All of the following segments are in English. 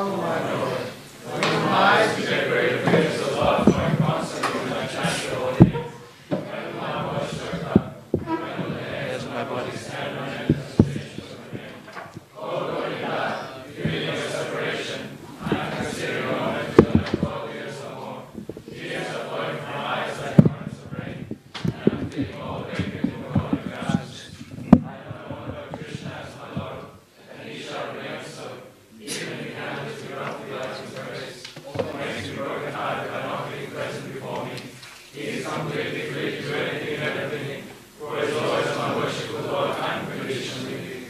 O my Lord. When my eyes beget great waves of love, going constantly when I chant your holy name. When my voice shook up, when the hairs of my body stand on end as creations of your name. O Lord God, feeling of separation, I am considering a moment till I 12 years or more. Tears are flowing from my eyes like currents of rain, and I'm feeling all vacant in the golden glasses. I have known about Krishna as my Lord, and he shall remain so, even if he handles me roughly like his grace. Makes me broken hearted by not being present before me. He is completely free to do anything and everything, for his Lord is my worship with all unconditionally.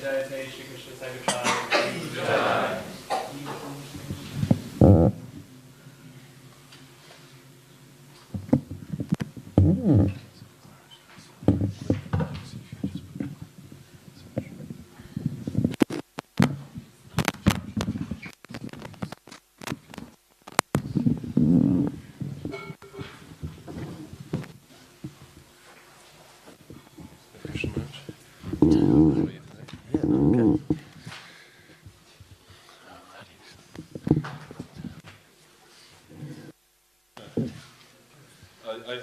Jai.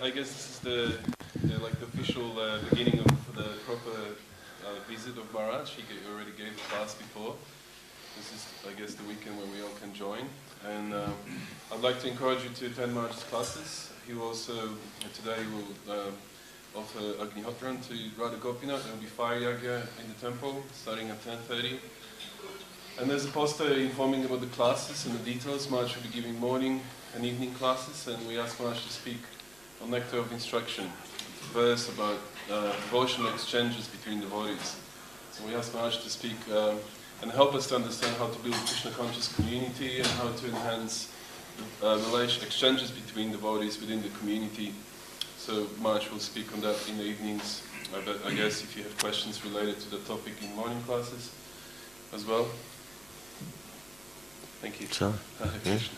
I guess this is the official beginning of the proper visit of Maharj. He already gave the class before. This is, I guess, the weekend when we all can join. And I'd like to encourage you to attend Maharj's classes. He will also, today, will offer Agnihotran to Radha Gopinath. There will be fire yagya in the temple starting at 10:30. And there's a poster informing about the classes and the details. Maharj will be giving morning and evening classes, and we ask Maharj to speak on Nectar of Instruction, verse about devotional exchanges between devotees. So we ask Maharj to speak and help us to understand how to build Krishna conscious community and how to enhance exchanges between devotees within the community. So Maharj will speak on that in the evenings. I guess if you have questions related to the topic in morning classes as well. Thank you. Sure. Hare Krishna.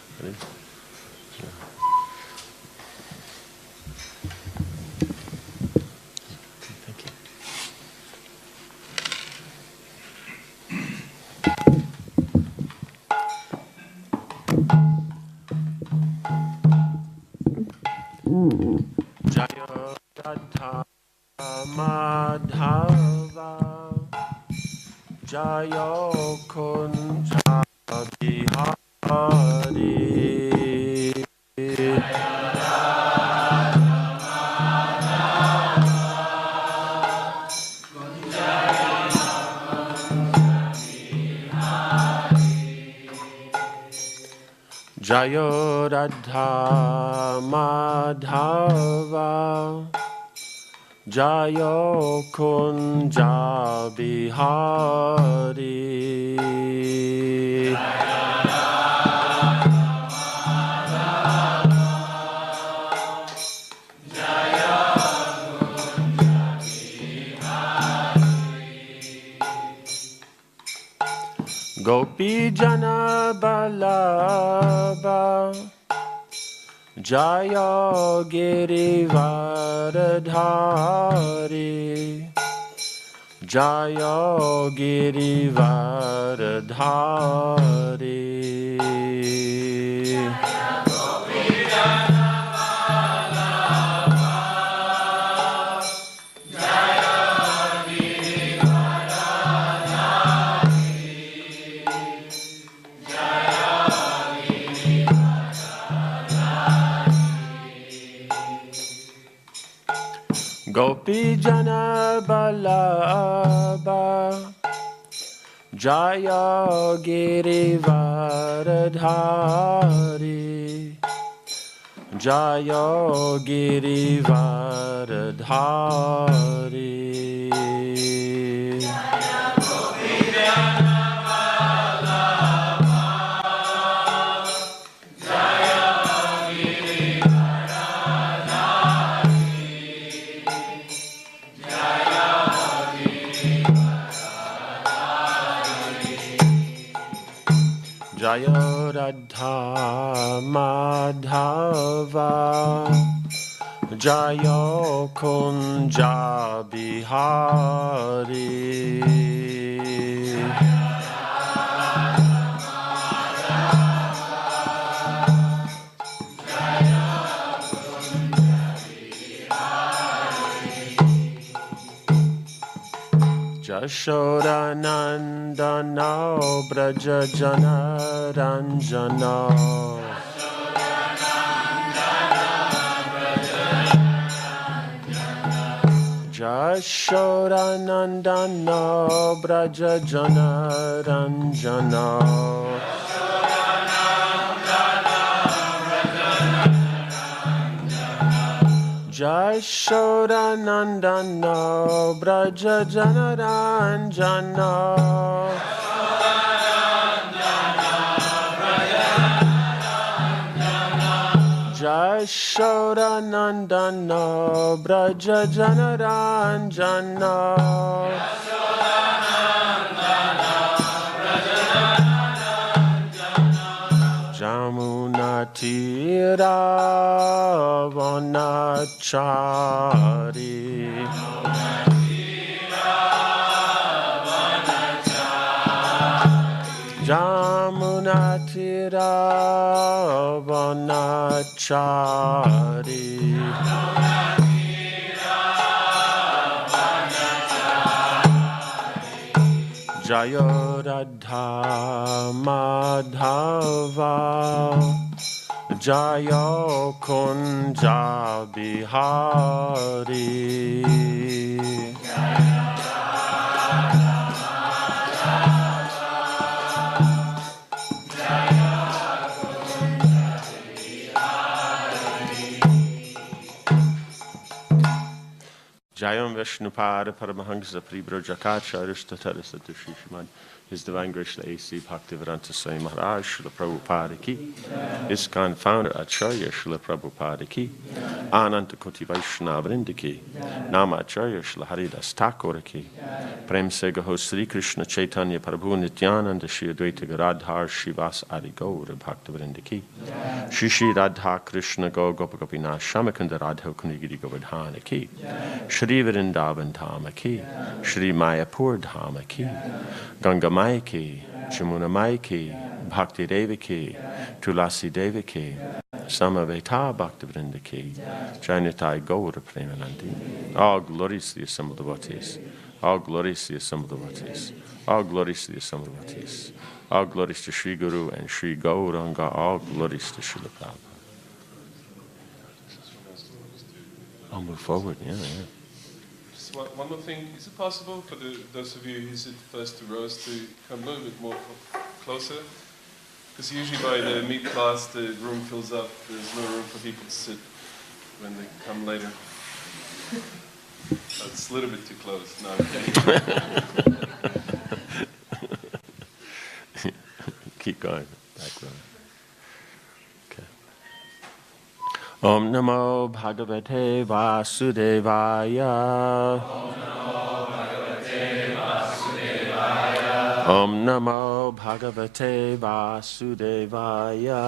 Jaya Radha Madhava Jaya Kunja Bihari Jaya Radha Madhava Jaya Kunja Bihari Gopi Jana Balaba Jaya Girivardhari Jaya Girivardhari Gopi Jana Balaba Jaya Girivardhari Jaya Girivardhari Jaya Radha Madhava Jaya Kunja Bihari Yashodanandano Braja Jana Ranjano Yashodanandano Braja Jana Ranjano Yashodanandano Braja Jana Ranjano Yashodanandano Braja Jana Ranjano Jamunatira Vanachari Jamunatira Vanachari Jayo Radha Madhava Jayo Kunja Bihari Jayam Vishnupada Paramahansa Prabhupada Aristotela Satushishman, His Divine Grace A.C. Bhaktivedanta Swami Maharj, Srila Prabhupada Ki, ISKCON Founder Acharya Srila Prabhupada Ki, Ananta Koti Vaishnavrinda Ki, Nama Acharya Srila Haridas Thakur Ki, Prem Se Gaho Sri Krishna Chaitanya Prabhu Nityananda Shri Advaita Gadadhar Shivas Adi Gaura Bhaktivinoda Ki, Shri Shri Radha Krishna Go Gopagopinath Shamakunda Radha Kunigiri Govardhana Ki, Shri Vrindavan Dhama Ki, Shri Mayapur Dhama Ki, Ganga Mai Ki, Jamuna Mai Ki, Bhakti Devi Ki, Tulasi Devi Ki, Samaveta Bhaktivinoda Ki, Jainitai Gaura Premanandi. All glories to the assembled devotees. All glories to the assembled devotees. All glories to the assembled devotees. All glories to Sri Guru and Sri Gauranga. All glories to Srila Prabhupada. I'll move forward, yeah. Just one more thing. Is it possible for those of you who sit first to rows to come a little bit more closer? Because usually by the meat class the room fills up. There's no room for people to sit when they come later. It's a little bit too close. No, I'm kidding. Keep going. Back row. Okay. Om Namo Bhagavate Vasudevaya. Om Namo Bhagavate Vasudevaya.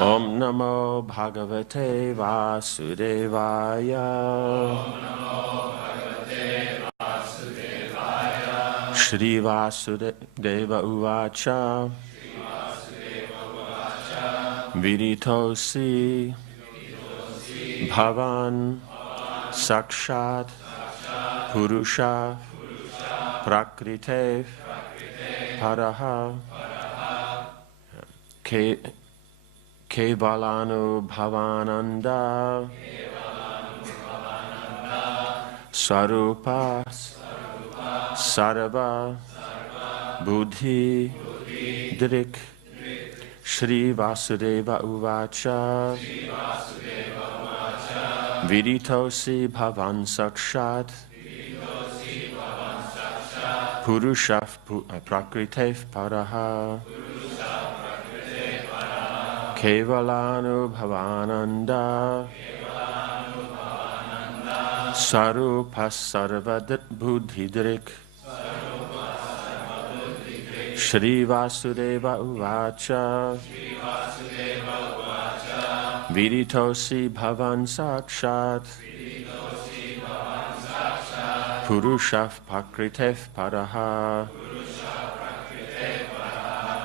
Om Namo Bhagavate Vasudevaya. Shri Vasudeva Uvacha. Viditosi Bhavan Sakshat Purusha Prakritev Paraha Kevalanu Bhavananda Sarupa Sarva Buddhi Drik Shri Vasudeva Uvacha Viditosi Bhavan Sakshat Purusha Prakritev Paraha Kevalanu Bhavananda Sarupa Sarva Buddhidrik Shri Vasudeva Uvacha Viditosi Bhavan Sakshat Purusha Prakritev Paraha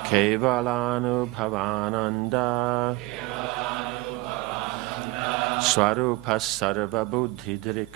Kevalanu Bhavananda Swarupa Sarva Buddhidrik.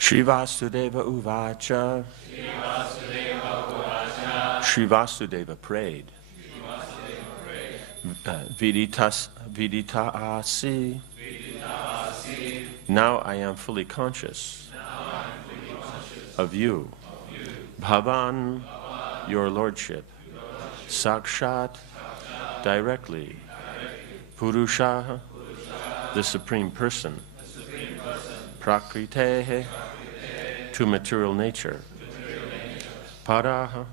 Shri Vasudeva Uvacha. Shri Vasudeva prayed. Vidita asi. Now I am fully conscious of you. Bhavan, your lordship. Sakshat, directly. Purusha, the supreme person. Prakritehe, to material nature. Paraha,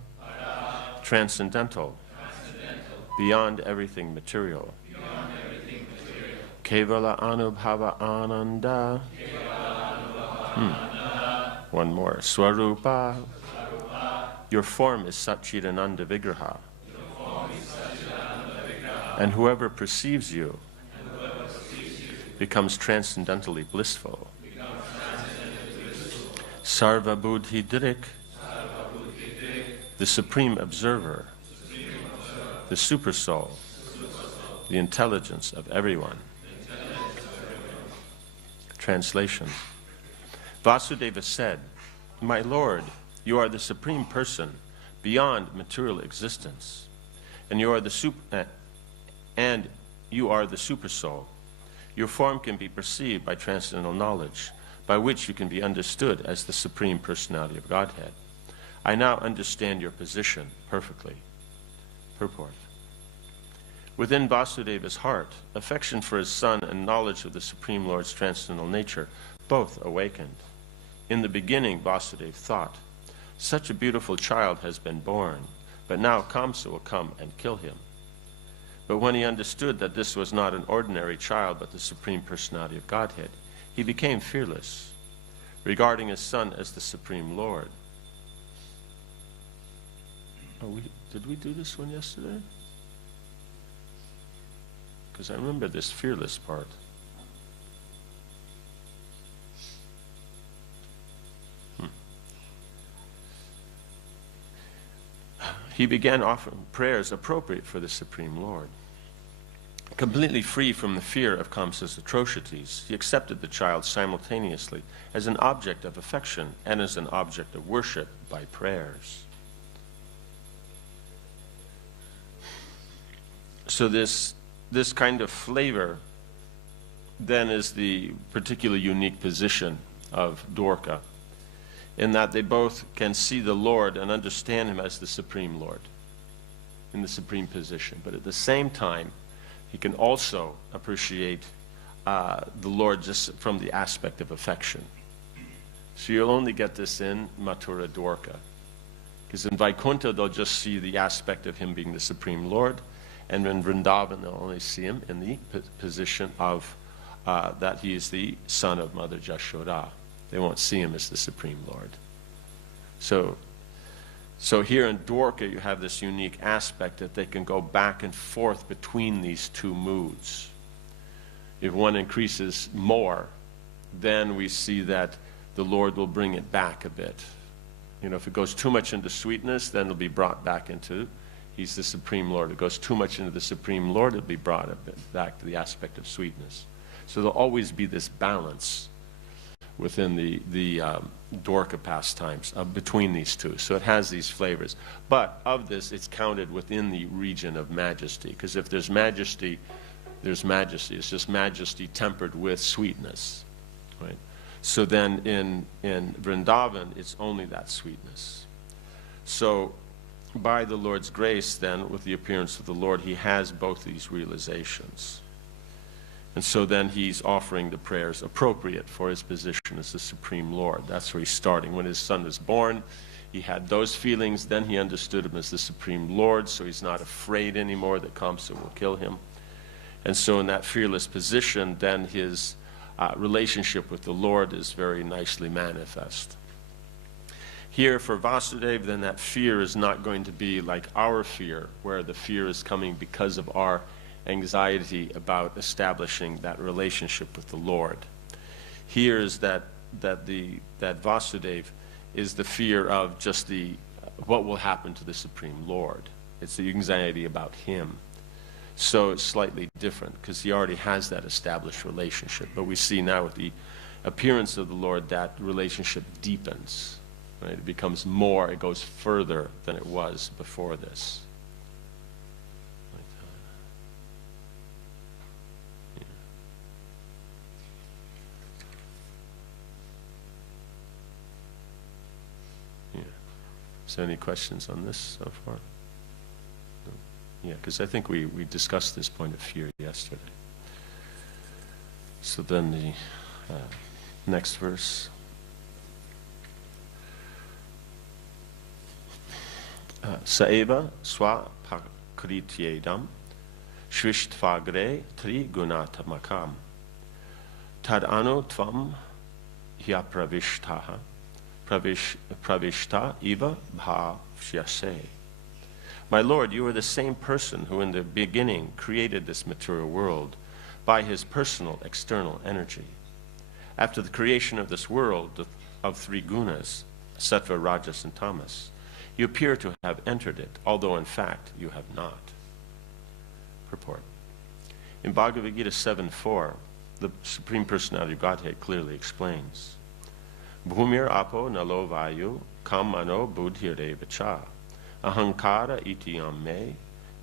transcendental, beyond everything material. Kevala Anubhava Ananda. One more. Swarupa, your form is Satchidananda Vigraha. And whoever perceives you becomes transcendently blissful. Sarva Buddhi Dirik, the supreme observer, the supersoul, the intelligence of everyone. Translation. Vasudeva said, "My Lord, you are the supreme person beyond material existence, and you are the supersoul. Your form can be perceived by transcendental knowledge, by which you can be understood as the Supreme Personality of Godhead. I now understand your position perfectly." Purport. Within Vasudeva's heart, affection for his son and knowledge of the Supreme Lord's transcendental nature both awakened. In the beginning, Vasudeva thought, "Such a beautiful child has been born, but now Kamsa will come and kill him." But when he understood that this was not an ordinary child but the Supreme Personality of Godhead, he became fearless, regarding his son as the Supreme Lord. Did we do this one yesterday? Because I remember this fearless part. he began offering prayers appropriate for the Supreme Lord. Completely free from the fear of Kamsa's atrocities, he accepted the child simultaneously as an object of affection and as an object of worship by prayers. So this kind of flavor then is the particularly unique position of Dwarka, in that they both can see the Lord and understand him as the Supreme Lord, in the supreme position. But at the same time, he can also appreciate the Lord just from the aspect of affection. So you'll only get this in Mathura Dwarka. Because in Vaikuntha, they'll just see the aspect of him being the Supreme Lord. And in Vrindavan, they'll only see him in the position of that he is the son of Mother Jashoda. They won't see him as the Supreme Lord. So here in Dwarka, you have this unique aspect that they can go back and forth between these two moods. If one increases more, then we see that the Lord will bring it back a bit. You know, if it goes too much into sweetness, then it'll be brought back into, he's the Supreme Lord. If it goes too much into the Supreme Lord, it'll be brought a bit back to the aspect of sweetness. So there'll always be this balance within the Dwarka pastimes between these two. So it has these flavors. But of this, it's counted within the region of majesty. Because if there's majesty, there's majesty. It's just majesty tempered with sweetness. Right? So then in Vrindavan, it's only that sweetness. So by the Lord's grace, then, with the appearance of the Lord, he has both these realizations. And so then he's offering the prayers appropriate for his position as the Supreme Lord. That's where he's starting. When his son was born, he had those feelings. Then he understood him as the Supreme Lord, so he's not afraid anymore that Kamsa will kill him. And so in that fearless position, then his relationship with the Lord is very nicely manifest. Here for Vasudeva, then that fear is not going to be like our fear, where the fear is coming because of our anxiety about establishing that relationship with the Lord. Here is that Vasudeva is the fear of just what will happen to the Supreme Lord. It's the anxiety about him. So it's slightly different because he already has that established relationship. But we see now with the appearance of the Lord that relationship deepens. Right? It becomes more, it goes further than it was before this. So any questions on this so far? No? Yeah, because I think we discussed this point of fear yesterday. So then the next verse. Saeva swa pakrityedam shvishtvagre tri gunatamakam tad anu tvam hyapravishtaha pravishta iva bhavyase. My Lord, you are the same person who in the beginning created this material world by his personal external energy. After the creation of this world of three gunas, sattva, rajas, and tamas, you appear to have entered it, although in fact you have not. Purport. In Bhagavad Gita 7.4, the Supreme Personality of Godhead clearly explains, Bhumir apo nalo vayu kam mano buddhireva cha ahankara itiyam me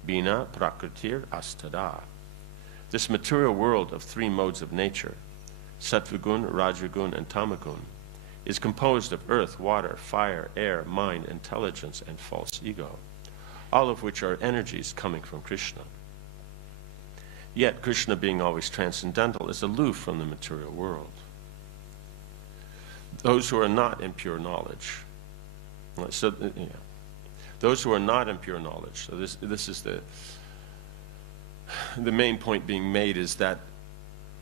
bina prakritir astada. This material world of three modes of nature, sattvagun, rajagun, and tamagun, is composed of earth, water, fire, air, mind, intelligence, and false ego, all of which are energies coming from Krishna. Yet Krishna, being always transcendental, is aloof from the material world. Those who are not in pure knowledge, those who are not in pure knowledge, so this is the main point being made, is that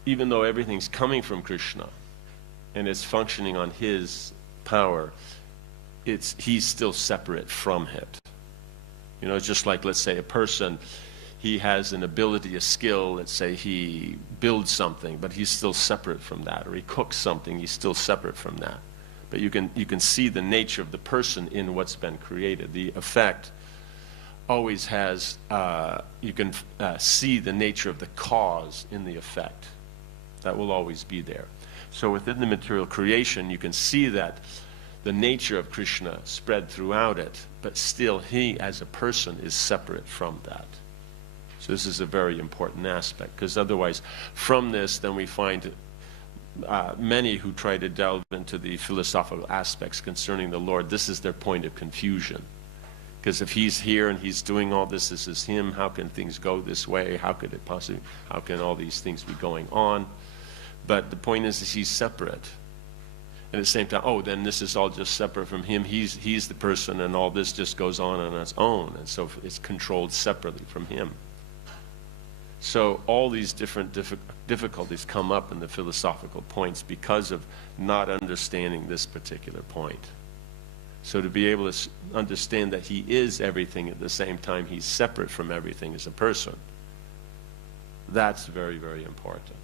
even though everything's coming from Krishna and it's functioning on his power, he's still separate from it. You know, it's just like, let's say, a person, he has an ability, a skill, let's say he builds something, but he's still separate from that, or he cooks something, he's still separate from that. But you can see the nature of the person in what's been created. The effect always has, you can see the nature of the cause in the effect. That will always be there. So within the material creation, you can see that the nature of Krishna spread throughout it, but still he as a person is separate from that. So this is a very important aspect, because otherwise from this then we find many who try to delve into the philosophical aspects concerning the Lord, this is their point of confusion. Because if he's here and he's doing all this, this is him, how can things go this way? How could it possibly, how can all these things be going on? But the point is he's separate. And at the same time, oh, then this is all just separate from him. He's the person, and all this just goes on its own. And so it's controlled separately from him. So all these different difficulties come up in the philosophical points because of not understanding this particular point. So to be able to understand that he is everything at the same time he's separate from everything as a person, that's very, very important.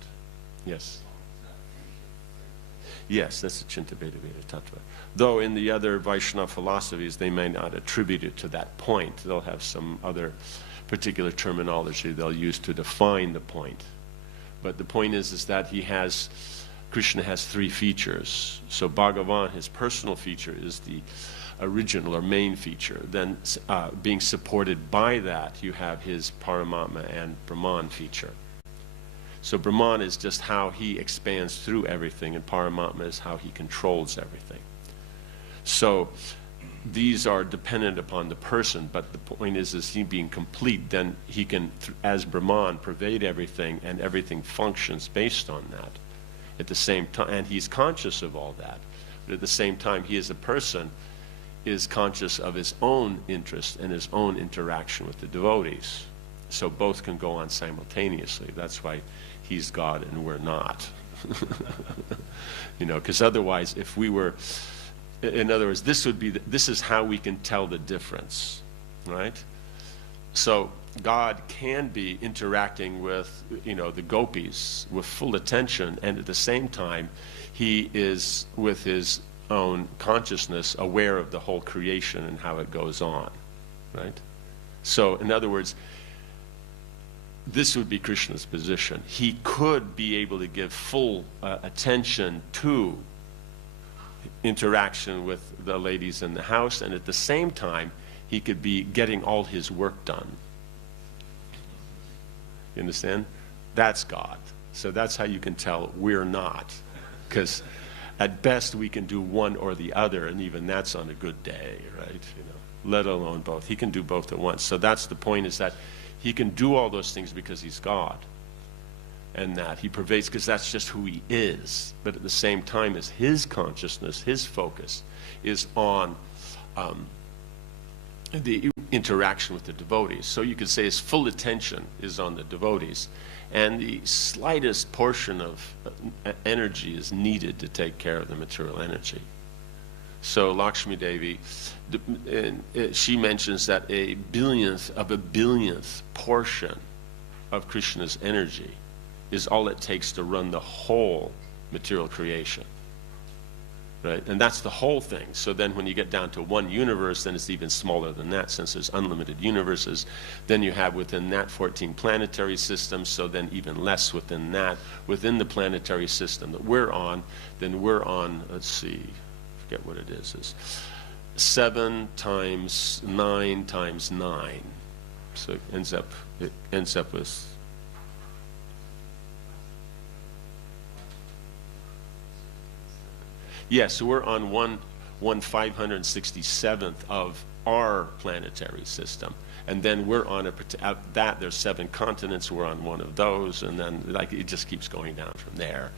Yes? Yes, that's the Chintabheda Tattva. Though in the other Vaishnava philosophies, they may not attribute it to that point. They'll have some other particular terminology they'll use to define the point. But the point is that Krishna has three features. So Bhagavan, his personal feature, is the original or main feature. Then being supported by that, you have his Paramatma and Brahman feature. So Brahman is just how he expands through everything, and Paramatma is how he controls everything. So these are dependent upon the person, but the point is he being complete, then he can, as Brahman, pervade everything, and everything functions based on that. At the same time, and he's conscious of all that, but at the same time, he as a person is conscious of his own interest and his own interaction with the devotees. So both can go on simultaneously. That's why he's God and we're not. Because otherwise, if we were, in other words, this is how we can tell the difference, right? So God can be interacting with, the gopis with full attention, and at the same time, he is with his own consciousness aware of the whole creation and how it goes on, right? So, in other words, this would be Krishna's position. He could be able to give full attention to interaction with the ladies in the house, and at the same time, he could be getting all his work done. You understand? That's God. So that's how you can tell we're not. Because at best we can do one or the other, and even that's on a good day, right? Let alone both. He can do both at once. So that's the point, is that he can do all those things because he's God. And that he pervades because that's just who he is. But at the same time, as his consciousness, his focus is on the interaction with the devotees. So you could say his full attention is on the devotees, and the slightest portion of energy is needed to take care of the material energy. So Lakshmi Devi, she mentions that a billionth portion of Krishna's energy is all it takes to run the whole material creation. Right? And that's the whole thing. So then when you get down to one universe, then it's even smaller than that, since there's unlimited universes. Then you have within that 14 planetary systems, so then even less within that. Within the planetary system that we're on, then we're on, let's see, forget what it is. It's 7 times 9 times 9. So it ends up with, yeah, so we're on 1/567th of our planetary system. And then we're on there's 7 continents, we're on one of those, and then it just keeps going down from there.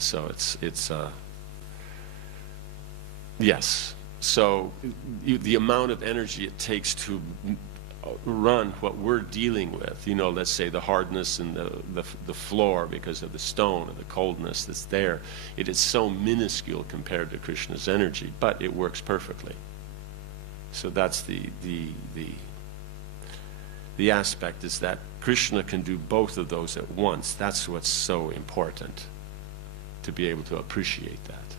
So it's yes. So the amount of energy it takes to run what we're dealing with, let's say the hardness in the floor because of the stone or the coldness that's there, it is so minuscule compared to Krishna's energy, but it works perfectly. So that's the aspect, is that Krishna can do both of those at once. That's what's so important, to be able to appreciate that.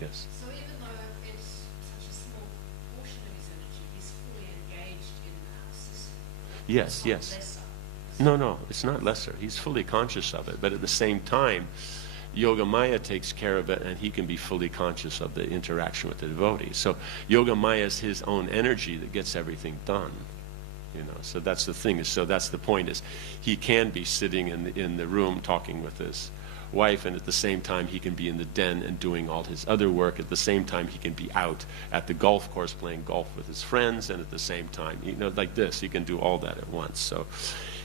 Yes. So even though it's such a small portion of his energy, he's fully engaged in Yes, yes. No, it's not lesser. He's fully conscious of it. But at the same time, Yoga Maya takes care of it, and he can be fully conscious of the interaction with the devotee. So Yoga Maya is his own energy that gets everything done. So that's the thing. So that's the point, is he can be sitting in the room talking with his wife, and at the same time he can be in the den and doing all his other work. At the same time he can be out at the golf course playing golf with his friends, and at the same time, like this, he can do all that at once. So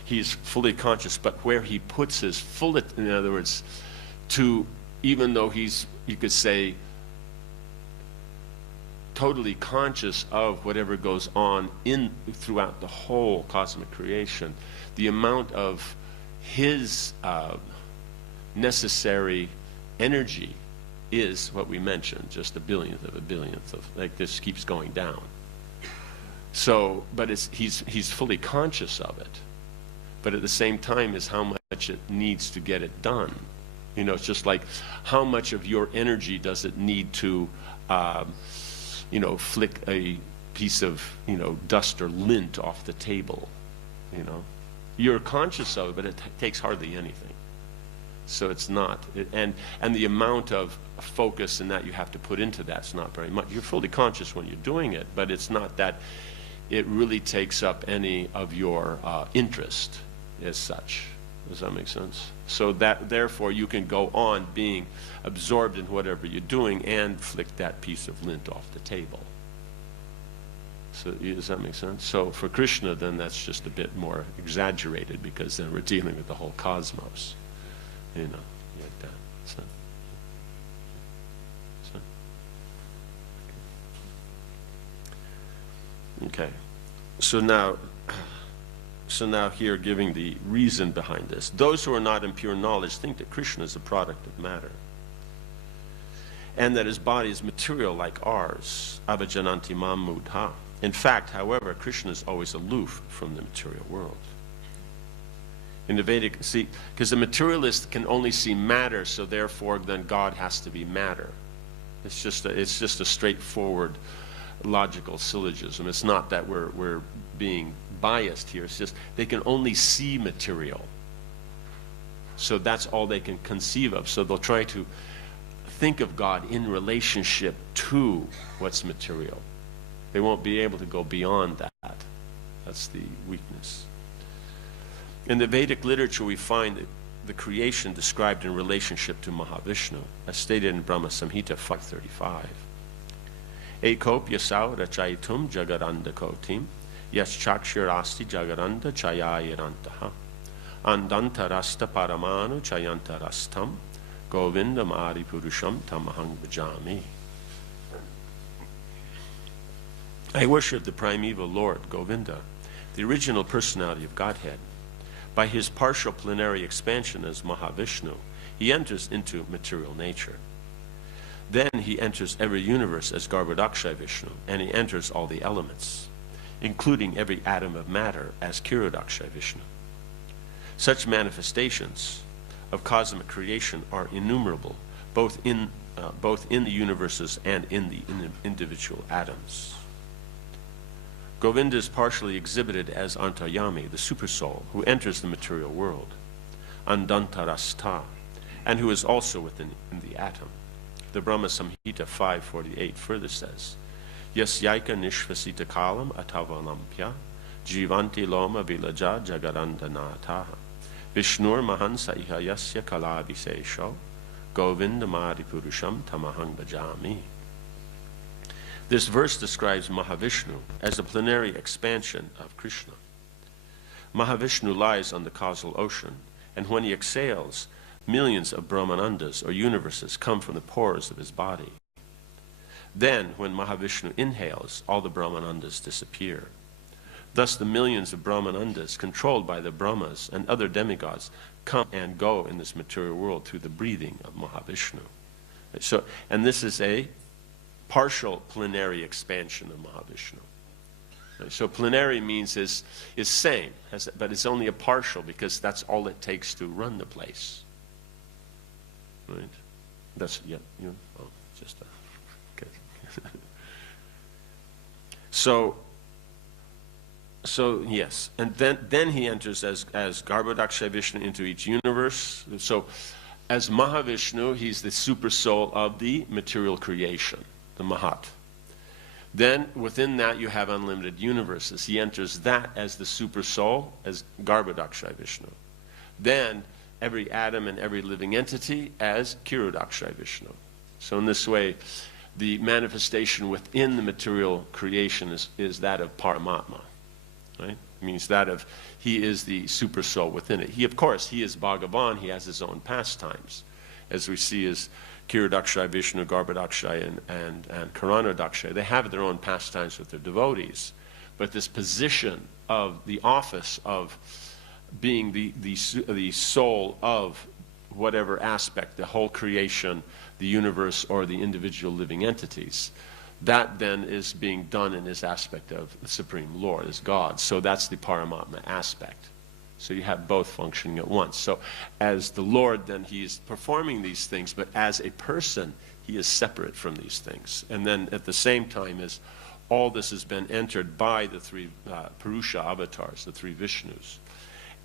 he's fully conscious, but where he puts his full, in other words, even though he's, you could say, totally conscious of whatever goes on throughout the whole cosmic creation, the amount of his necessary energy is what we mentioned, just a billionth of, like this keeps going down. So, but he's fully conscious of it, but at the same time is how much it needs to get it done. It's just like, how much of your energy does it need to flick a piece of, dust or lint off the table, You're conscious of it, but it takes hardly anything. So it's not, and the amount of focus and that you have to put into that's not very much. You're fully conscious when you're doing it, but it's not that it really takes up any of your interest as such. Does that make sense? So that, therefore, you can go on being absorbed in whatever you're doing and flick that piece of lint off the table. So does that make sense? So for Krishna, then that's just a bit more exaggerated, because then we're dealing with the whole cosmos. Like that. Okay. So now here, giving the reason behind this. Those who are not in pure knowledge think that Krishna is a product of matter, and that his body is material like ours. Avajananti mam mudha. In fact, however, Krishna is always aloof from the material world. In the Vedic, because the materialist can only see matter, so therefore then God has to be matter. It's just a straightforward logical syllogism. It's not that we're being biased here. It's just they can only see material. So that's all they can conceive of. So they'll try to think of God in relationship to what's material. They won't be able to go beyond that. That's the weakness. In the Vedic literature, we find the creation described in relationship to Mahavishnu, as stated in Brahma Samhita 535. Ekop yasau rachaitum jagaranda kotim, yaschakshirasti jagaranda chayayirantaha, andantarasta paramanu chayantarastam, govindam aripurusham tamahang bhajami. I worship the primeval Lord, Govinda, the original personality of Godhead. By his partial plenary expansion as Mahavishnu, he enters into material nature. Then he enters every universe as Garbhodakshay Vishnu, and he enters all the elements, including every atom of matter as Kirodakshay Vishnu. Such manifestations of cosmic creation are innumerable, both in the universes and in the individual atoms. Govinda is partially exhibited as Antaryami, the supersoul, who enters the material world, Andantarastha, and who is also within the atom. The Brahma Samhita 548 further says, Yasyaika nishvasita kalam atavalampya, jivanti loma vilaja jagarandanataha, Vishnur mahansa ihayasya kalavisesho, govindamadi purusham tamahang bhajami. This verse describes Mahavishnu as a plenary expansion of Krishna. Mahavishnu lies on the causal ocean, and when he exhales, millions of Brahmanandas or universes come from the pores of his body. Then, when Mahavishnu inhales, all the Brahmanandas disappear. Thus, the millions of Brahmanandas, controlled by the Brahmas and other demigods, come and go in this material world through the breathing of Mahavishnu. So, and this is a partial plenary expansion of Mahavishnu. So plenary means is same, but it's only a partial, because that's all it takes to run the place. Right? That's, yeah, just okay. So So yes, and then he enters as Garbhodakshay Vishnu into each universe. So as Mahavishnu, he's the super soul of the material creation, the Mahat. Then within that you have unlimited universes. He enters that as the super soul, as Garbhodakshay Vishnu. Then every atom and every living entity as Kirodakshay Vishnu. So in this way, the manifestation within the material creation is that of Paramatma. Right? It means that of, he is the super soul within it. He, of course, he is Bhagavan, he has his own pastimes. As we see as Kirodakshay Vishnu, Garbhodakshay, and Karanodakshay, they have their own pastimes with their devotees. But this position of the office of being the soul of whatever aspect, the whole creation, the universe, or the individual living entities, that then is being done in this aspect of the Supreme Lord, as God. So that's the Paramatma aspect. So you have both functioning at once. So as the Lord, then he is performing these things, but as a person, he is separate from these things. And then at the same time as all this has been entered by the three Purusha avatars, the three Vishnus.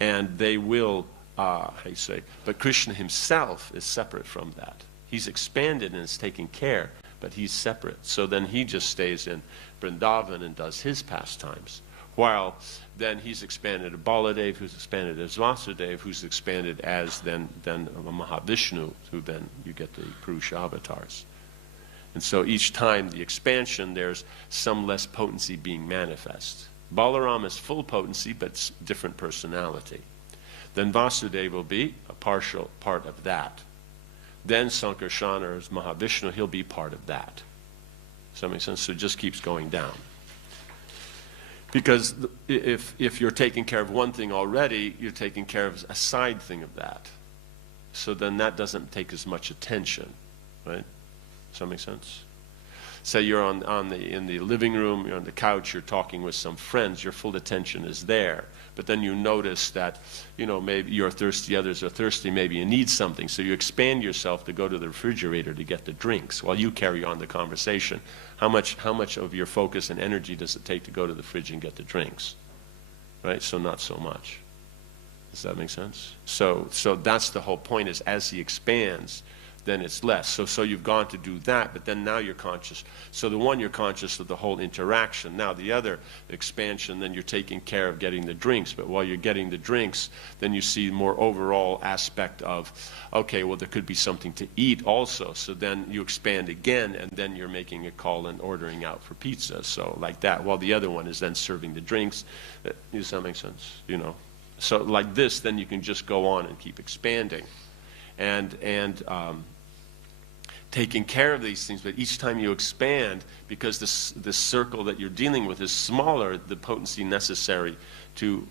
And they will, how you say, but Krishna himself is separate from that. He's expanded and is taking care, but he's separate. So then he just stays in Vrindavan and does his pastimes. While then he's expanded to Baladev, who's expanded as Vasudev, who's expanded as then Mahavishnu, who then you get the Purusha avatars. And so each time the expansion, there's some less potency being manifest. Balaram is full potency, but different personality. Then Vasudeva will be a partial part of that. Then Sankarsana, as Mahavishnu, he'll be part of that. Does that make sense? So it just keeps going down. Because if you're taking care of one thing already, you're taking care of a side thing of that. So then that doesn't take as much attention, right? Does that make sense? Say you're in the living room, you're on the couch, you're talking with some friends, your full attention is there. But then you notice that, maybe you're thirsty, others are thirsty, maybe you need something. So you expand yourself to go to the refrigerator to get the drinks while you carry on the conversation. How much of your focus and energy does it take to go to the fridge and get the drinks? Right? So not so much. Does that make sense? So that's the whole point, is as he expands, then it's less. So you've gone to do that, but then now you're conscious. So the one, you're conscious of the whole interaction. Now the other expansion, then you're taking care of getting the drinks. But while you're getting the drinks, then you see more overall aspect of, okay, well, there could be something to eat also. So then you expand again, and then you're making a call and ordering out for pizza. So like that. While the other one is then serving the drinks. Does that make sense? So like this, then you can just go on and keep expanding. And taking care of these things, but each time you expand, because this circle that you're dealing with is smaller, the potency necessary to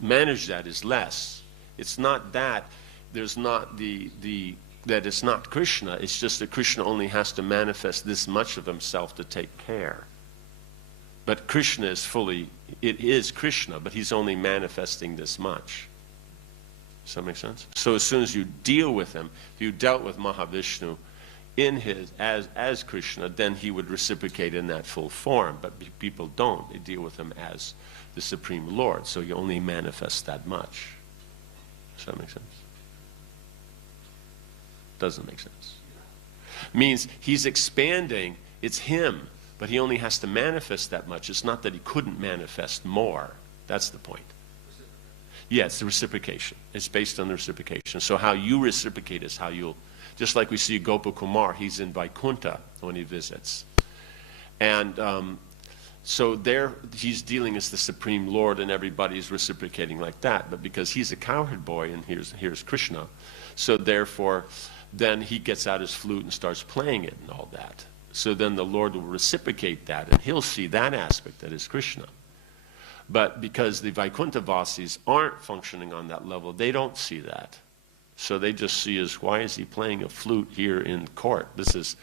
manage that is less. It's not that there's not that it's not Krishna, it's just that Krishna only has to manifest this much of himself to take care. But Krishna it is Krishna, but he's only manifesting this much. Does that make sense? So as soon as you deal with him, if you dealt with Mahavishnu as Krishna, then he would reciprocate in that full form. But people don't. They deal with him as the Supreme Lord. So he only manifests that much. Does that make sense? Doesn't make sense. Means he's expanding. It's him. But he only has to manifest that much. It's not that he couldn't manifest more. That's the point. Yeah, it's the reciprocation. It's based on the reciprocation. So how you reciprocate is how you'll... Just like we see Gopakumar, he's in Vaikuntha when he visits. And so there he's dealing as the Supreme Lord, and everybody's reciprocating like that. But because he's a cowherd boy, and here's Krishna, so therefore then he gets out his flute and starts playing it and all that. So then the Lord will reciprocate that, and he'll see that aspect that is Krishna. But because the Vaikuntha Vasis aren't functioning on that level, they don't see that. So they just see as, why is he playing a flute here in court? This is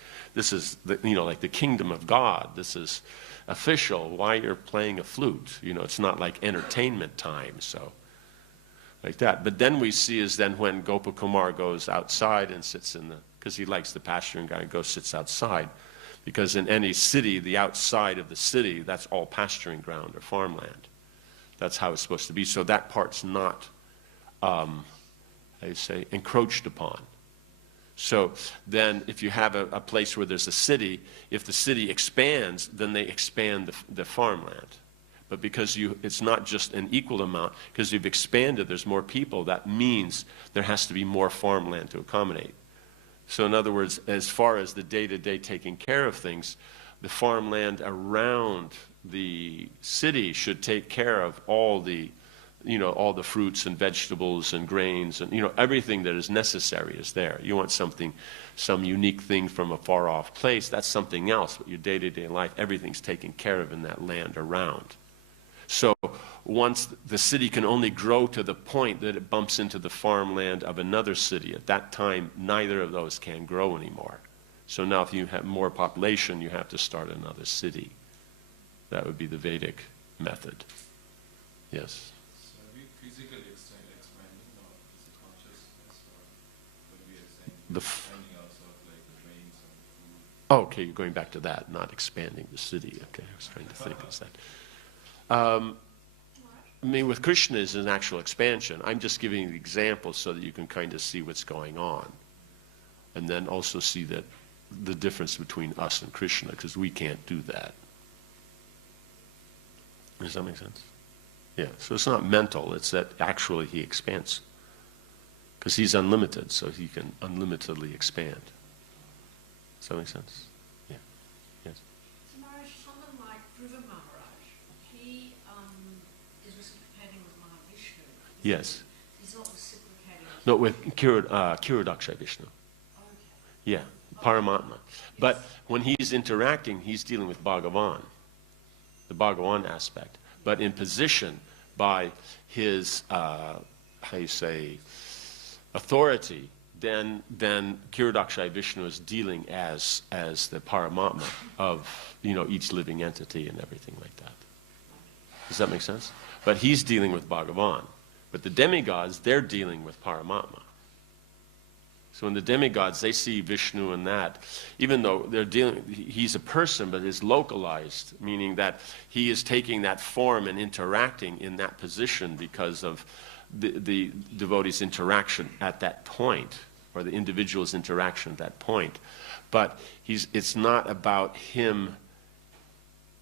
like the kingdom of God. This is official. Why you're playing a flute? It's not like entertainment time. So like that. But then we see is then when Gopakumar goes outside and sits because he likes the pasturing ground, sits outside. Because in any city, the outside of the city, that's all pasturing ground or farmland. That's how it's supposed to be. So that part's not, encroached upon. So then if you have a place where there's a city, if the city expands, then they expand the farmland. But because it's not just an equal amount, because you've expanded, there's more people, that means there has to be more farmland to accommodate. So in other words, as far as the day-to-day taking care of things, the farmland around the city should take care of all the fruits and vegetables and grains and, everything that is necessary is there. You want some unique thing from a far off place, that's something else. But your day-to-day life, everything's taken care of in that land around. So once the city can only grow to the point that it bumps into the farmland of another city, at that time, neither of those can grow anymore. So now if you have more population, you have to start another city. That would be the Vedic method. Yes? So are we physically expanding, or is it consciousness, or what we are saying, expanding also like the rains and food? Oh, okay, you're going back to that, not expanding the city. Okay, I was trying to think of that. I mean, with Krishna is an actual expansion. I'm just giving you the example so that you can kind of see what's going on. And then also see that the difference between us and Krishna, because we can't do that. Does that make sense? Yeah, so it's not mental, it's that actually he expands. Because he's unlimited, so he can unlimitedly expand. Does that make sense? Yeah. Yes. So Maharaj, someone like Dhruva Maharaj, he is reciprocating with Mahavishnu. Yes. He's not reciprocating with... No, with Kirudaksha Vishnu. Okay. Yeah, Paramatma. But when he's interacting, he's dealing with Bhagavan, the Bhagavan aspect. But in position by his, authority, then Kirudaksha Vishnu is dealing as the Paramatma of, each living entity and everything like that. Does that make sense? But he's dealing with Bhagavan. But the demigods, they're dealing with Paramatma. So in the demigods, they see Vishnu in that, even though he's a person, but is localized, meaning that he is taking that form and interacting in that position because of the devotee's interaction at that point, or the individual's interaction at that point. But it's not about him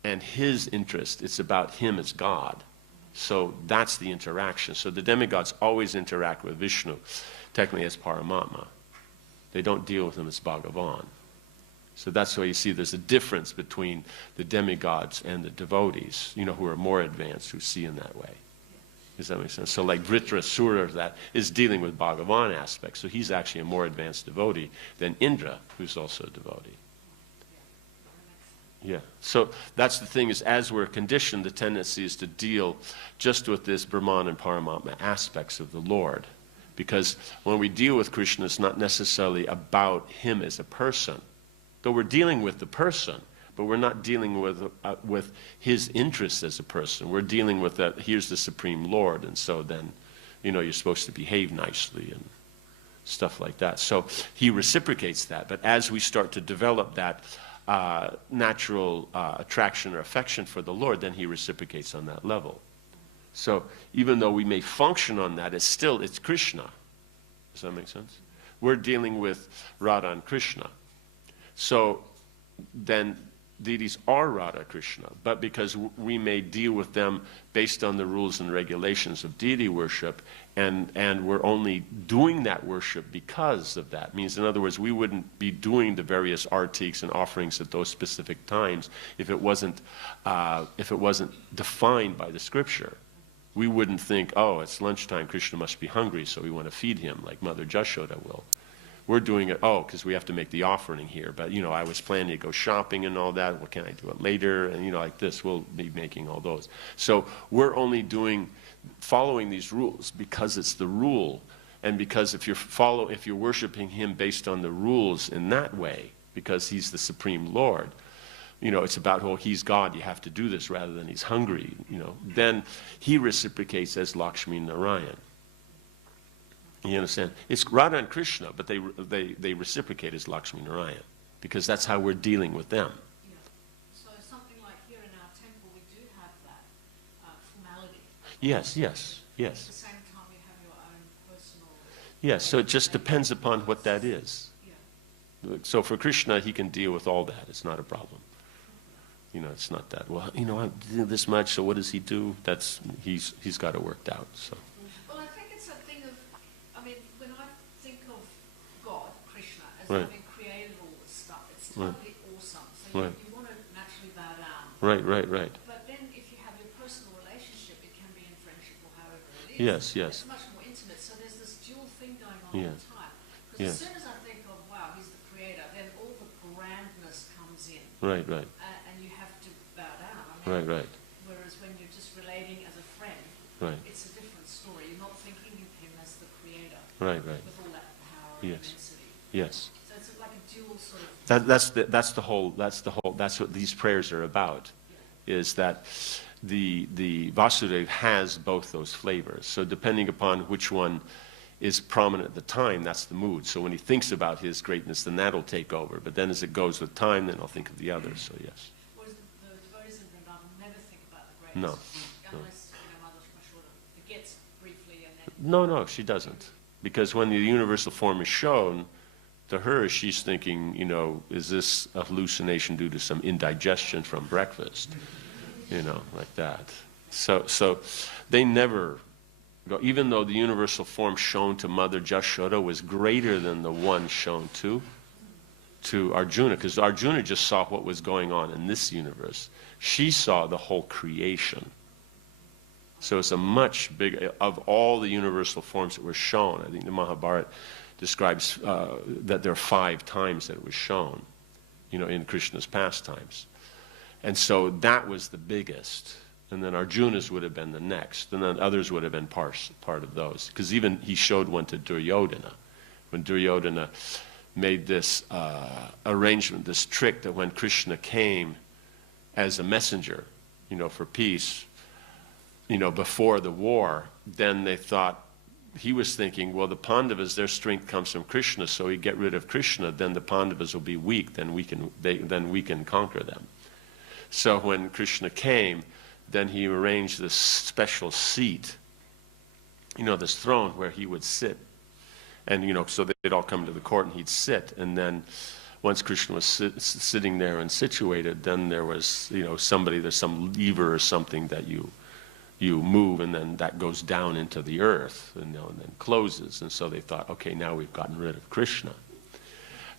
and his interest, it's about him as God. So that's the interaction. So the demigods always interact with Vishnu, technically as Paramatma. They don't deal with him as Bhagavan. So that's why you see there's a difference between the demigods and the devotees, who are more advanced, who see in that way. Does that make sense? So like Vritrasura, that is dealing with Bhagavan aspects. So he's actually a more advanced devotee than Indra, who's also a devotee. Yeah. So that's the thing, is as we're conditioned, the tendency is to deal just with this Brahman and Paramatma aspects of the Lord. Because when we deal with Krishna, it's not necessarily about him as a person. Though we're dealing with the person, but we're not dealing with his interests as a person. We're dealing with that, here's the Supreme Lord, and so then, you're supposed to behave nicely and stuff like that. So he reciprocates that. But as we start to develop that natural attraction or affection for the Lord, then he reciprocates on that level. So even though we may function on that, it's Krishna. Does that make sense? We're dealing with Radha and Krishna. So then deities are Radha Krishna, but because we may deal with them based on the rules and regulations of deity worship, and we're only doing that worship because of that. Means, in other words, we wouldn't be doing the various artiques and offerings at those specific times if it wasn't defined by the scripture. We wouldn't think, oh, it's lunchtime, Krishna must be hungry, so we want to feed him, like Mother Jashoda will. We're doing it, because we have to make the offering here. But, I was planning to go shopping and all that. Well, can I do it later? And, like this, we'll be making all those. So we're only following these rules because it's the rule. And because if you're worshiping him based on the rules in that way, because he's the Supreme Lord, it's about, he's God, you have to do this rather than he's hungry, then he reciprocates as Lakshmi Narayan. You understand? It's Radha and Krishna, but they reciprocate as Lakshmi Narayan, because that's how we're dealing with them. Yeah. So something like here in our temple, we do have that formality. Yes, yes, At the yes. same time, you have your own personal. Yes, so it just depends upon what that is. Yeah. So for Krishna, he can deal with all that. It's not a problem. You know, it's not that, well, you know, I'm doing this much, so what does he do? That's, he's got it worked out, so. Well, I think it's a thing of, I mean, when I think of God, Krishna, as Right. having created all this stuff, it's Right. totally awesome. So Right. you want to naturally bow down. Right. But then if you have your personal relationship, it can be in friendship or however it is. Yes, yes. It's much more intimate. So there's this dual thing going on Yeah. all the time. Because Yes. as soon as I think of, wow, he's the creator, then all the grandness comes in. Right. And you have to bow down. I mean, Right. Whereas when you're just relating as a friend, Right. it's a different story. You're not thinking of him as the creator Right. with all that power and Yes. immensity. Yes. So it's like a dual sort of. That's what these prayers are about, is that the Vasudeva has both those flavors. So depending upon which one is prominent at the time, that's the mood. So when he thinks about his greatness, then that'll take over. But then as it goes with time, then I'll think of the others. So yes. Whereas the devotees in Vrindavan never think about the No. greatness. Unless, Mother Shura forgets briefly and then. No, she doesn't. Because when the universal form is shown, to her, she's thinking, you know, is this a hallucination due to some indigestion from breakfast? You know, like that. So they never go, even though the universal form shown to Mother Jashoda was greater than the one shown to Arjuna, because Arjuna just saw what was going on in this universe. She saw the whole creation. So it's a much bigger, of all the universal forms that were shown, I think the Mahabharata describes that there are 5 times that it was shown, you know, in Krishna's pastimes. And so that was the biggest. And then Arjuna's would have been the next. And then others would have been part of those. Because even he showed one to Duryodhana. When Duryodhana made this arrangement, this trick that when Krishna came as a messenger, you know, for peace, you know, before the war, then they thought, he was thinking, well, the Pandavas, their strength comes from Krishna, so we get rid of Krishna, then the Pandavas will be weak, then we can conquer them. So when Krishna came, then he arranged this special seat, you know, this throne where he would sit. And, you know, so they'd all come to the court and he'd sit. And then once Krishna was sitting there and situated, then there was, you know, there's some lever or something that you move, and then that goes down into the earth, and then closes. And so they thought, okay, now we've gotten rid of Krishna.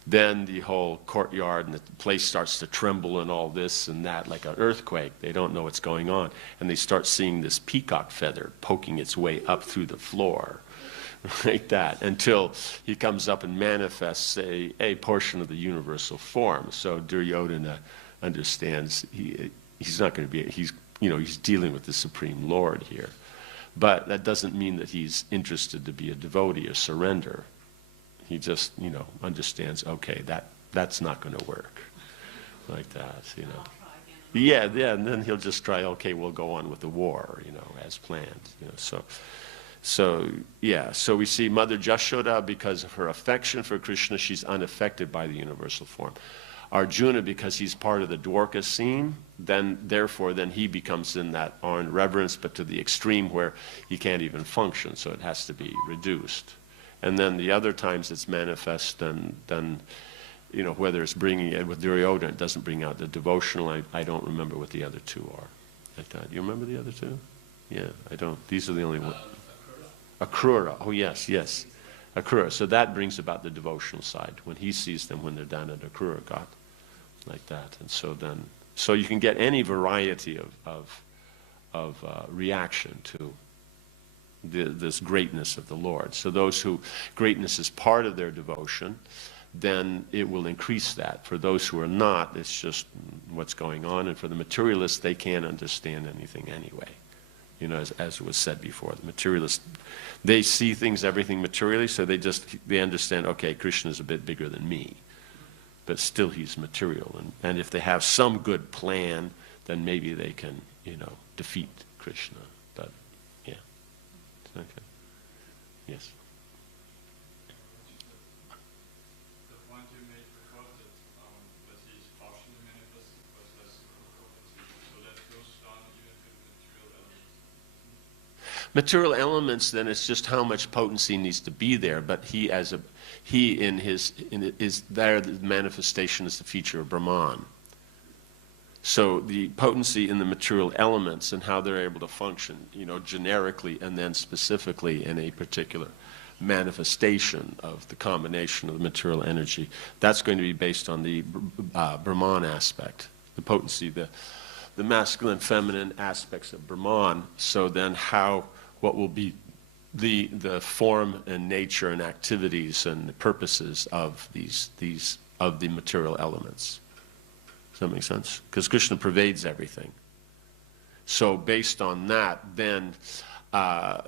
Then the whole courtyard and the place starts to tremble and all this and that, like an earthquake. They don't know what's going on. And they start seeing this peacock feather poking its way up through the floor, like that, until he comes up and manifests a portion of the universal form. So Duryodhana understands he's not going to be, he's dealing with the Supreme Lord here. But that doesn't mean that he's interested to be a devotee or surrender. He just, you know, understands, okay, that's not going to work. Like that, you know. Yeah, and then he'll just try, okay, we'll go on with the war, you know, as planned. You know, so we see Mother Jashoda, because of her affection for Krishna, she's unaffected by the universal form. Arjuna, because he's part of the Dwarka scene, then he becomes in that awe reverence, but to the extreme where he can't even function, so it has to be reduced. And then the other times it's manifest, then you know, whether it's bringing it with Duryodhana, it doesn't bring out the devotional. I don't remember what the other two are. Like that. You remember the other two? Yeah, I don't. These are the only ones. Akrura. Oh yes. Akrura. So that brings about the devotional side when he sees them when they're down at Akrura Ghat, like that. And so you can get any variety of reaction to this greatness of the Lord. So those who greatness is part of their devotion, then it will increase that. For those who are not, it's just what's going on. And for the materialists, they can't understand anything anyway. You know, as was said before, the materialists, they see things, everything materially, so they understand, okay, Krishna is a bit bigger than me. But still he's material. And if they have some good plan, then maybe they can, you know, defeat Krishna. But, yeah. Okay. Yes. The point you made before that he's partially manifested but less property, so that goes down even to the material element. Material elements, then it's just how much potency needs to be there, but he is there, the manifestation is the feature of Brahman. So the potency in the material elements and how they're able to function, generically and then specifically in a particular manifestation of the combination of the material energy, that's going to be based on the Brahman aspect, the potency, the masculine, feminine aspects of Brahman. So then what will be the form and nature and activities and the purposes of of the material elements. Does that make sense? Because Krishna pervades everything. So based on that, then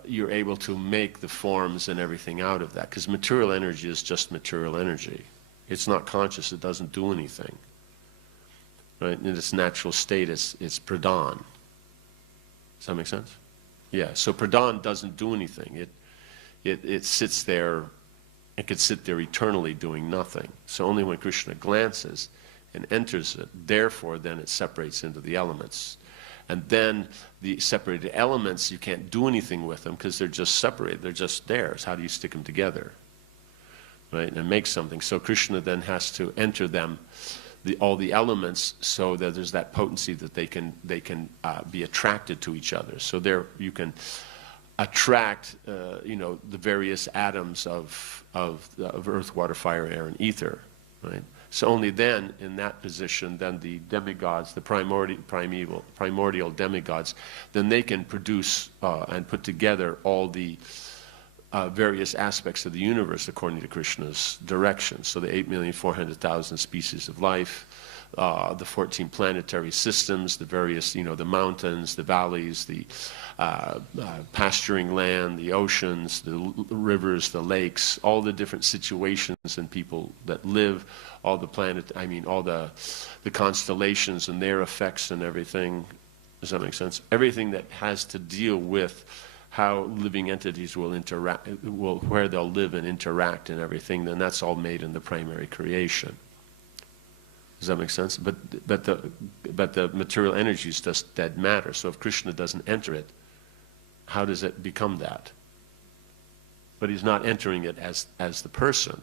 you're able to make the forms and everything out of that. Because material energy is just material energy. It's not conscious. It doesn't do anything. Right? In its natural state, it's pradhan. Does that make sense? Yeah. So pradhan doesn't do anything. It sits there. It could sit there eternally doing nothing. So only when Krishna glances and enters it, therefore then it separates into the elements. And then the separated elements, you can't do anything with them because they're just separated. They're just theirs. How do you stick them together? Right? And make something. So Krishna then has to enter them, all the elements, so that there's that potency that they can be attracted to each other. So there you can attract the various atoms of earth, water, fire, air, and ether. Right? So only then, in that position, then the demigods, the primordial demigods, then they can produce and put together all the various aspects of the universe according to Krishna's direction. So the 8,400,000 species of life, the 14 planetary systems, the various, the mountains, the valleys, the pasturing land, the oceans, the rivers, the lakes, all the different situations and people that live, all the all the constellations and their effects and everything. Does that make sense? Everything that has to deal with how living entities will interact, where they'll live and interact and everything, then that's all made in the primary creation. Does that make sense? But the material energy is just dead matter. So if Krishna doesn't enter it, how does it become that? But he's not entering it as the person.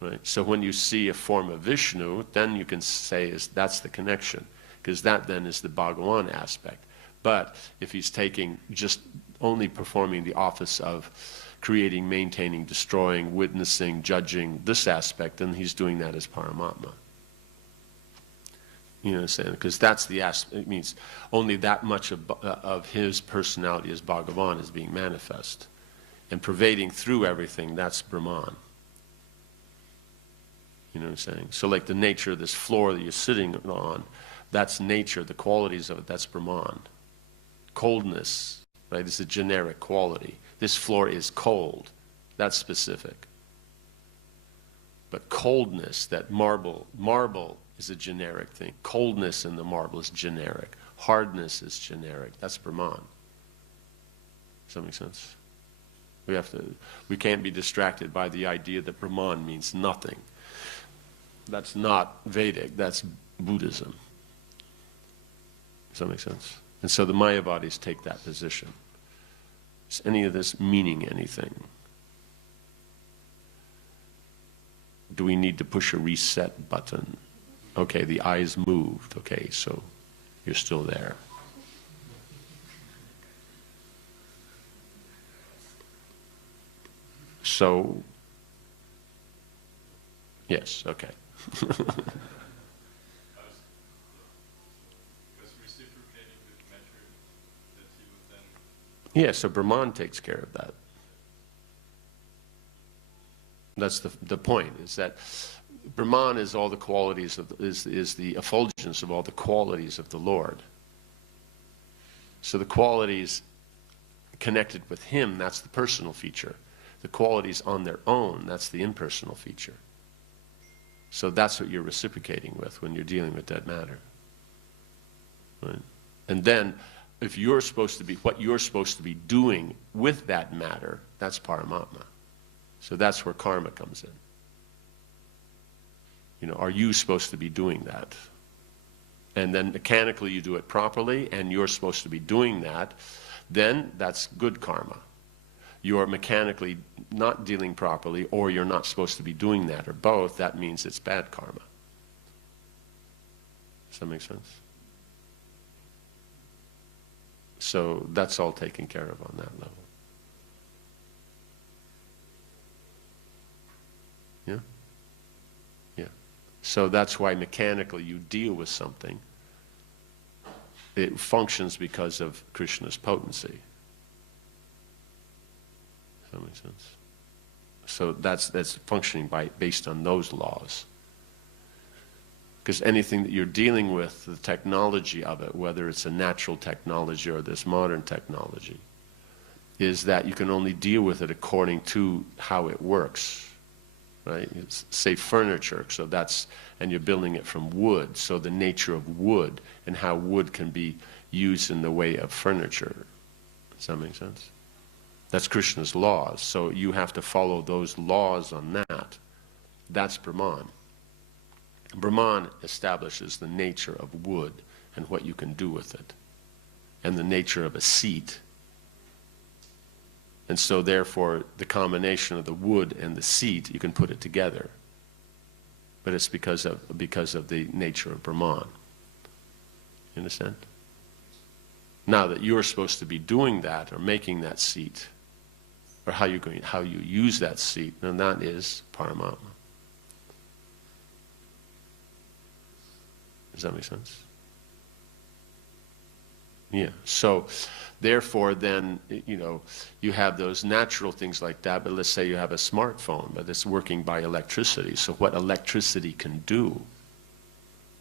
Right? So when you see a form of Vishnu, then you can say that's the connection, because that then is the Bhagavan aspect. But if he's just only performing the office of creating, maintaining, destroying, witnessing, judging, this aspect, then he's doing that as Paramatma. You know what I'm saying? Because that's the aspect. It means only that much of his personality as Bhagavan is being manifest. And pervading through everything, that's Brahman. You know what I'm saying? So like the nature of this floor that you're sitting on, that's nature, the qualities of it, that's Brahman. Coldness, right, is a generic quality. This floor is cold. That's specific. But coldness, that marble is a generic thing. Coldness in the marble is generic. Hardness is generic. That's Brahman. Does that make sense? We can't be distracted by the idea that Brahman means nothing. That's not Vedic, that's Buddhism. Does that make sense? And so the Mayavadis take that position. Is any of this meaning anything? Do we need to push a reset button? Okay, the eyes moved. Okay, so you're still there. So, yes, okay. Yeah, so Brahman takes care of that. That's the point, is that Brahman is all the qualities of, is the effulgence of all the qualities of the Lord. So the qualities connected with him, that's the personal feature. The qualities on their own, that's the impersonal feature. So that's what you're reciprocating with when you're dealing with that matter. Right? And then, if you're supposed to be, what you're supposed to be doing with that matter, that's Paramatma. So that's where karma comes in. You know, are you supposed to be doing that? And then mechanically you do it properly, and you're supposed to be doing that. then that's good karma. You're mechanically not dealing properly, or you're not supposed to be doing that, or both, that means it's bad karma. Does that make sense? So that's all taken care of on that level. Yeah? Yeah. So that's why mechanically you deal with something. It functions because of Krishna's potency. Does that make sense? So that's functioning based on those laws. Because anything that you're dealing with, the technology of it, whether it's a natural technology or this modern technology, is that you can only deal with it according to how it works. Right? It's, say furniture, so that's, and you're building it from wood, so the nature of wood and how wood can be used in the way of furniture. Does that make sense? That's Krishna's laws, so you have to follow those laws on that. That's Brahman. Brahman establishes the nature of wood and what you can do with it, and the nature of a seat. And so therefore, the combination of the wood and the seat, you can put it together. But it's because of the nature of Brahman. You understand? Now that you're supposed to be doing that, or making that seat, or how you use that seat, then that is Paramatma. Does that make sense? Yeah. So, therefore, then, you know, you have those natural things like that, but let's say you have a smartphone, but it's working by electricity. So what electricity can do,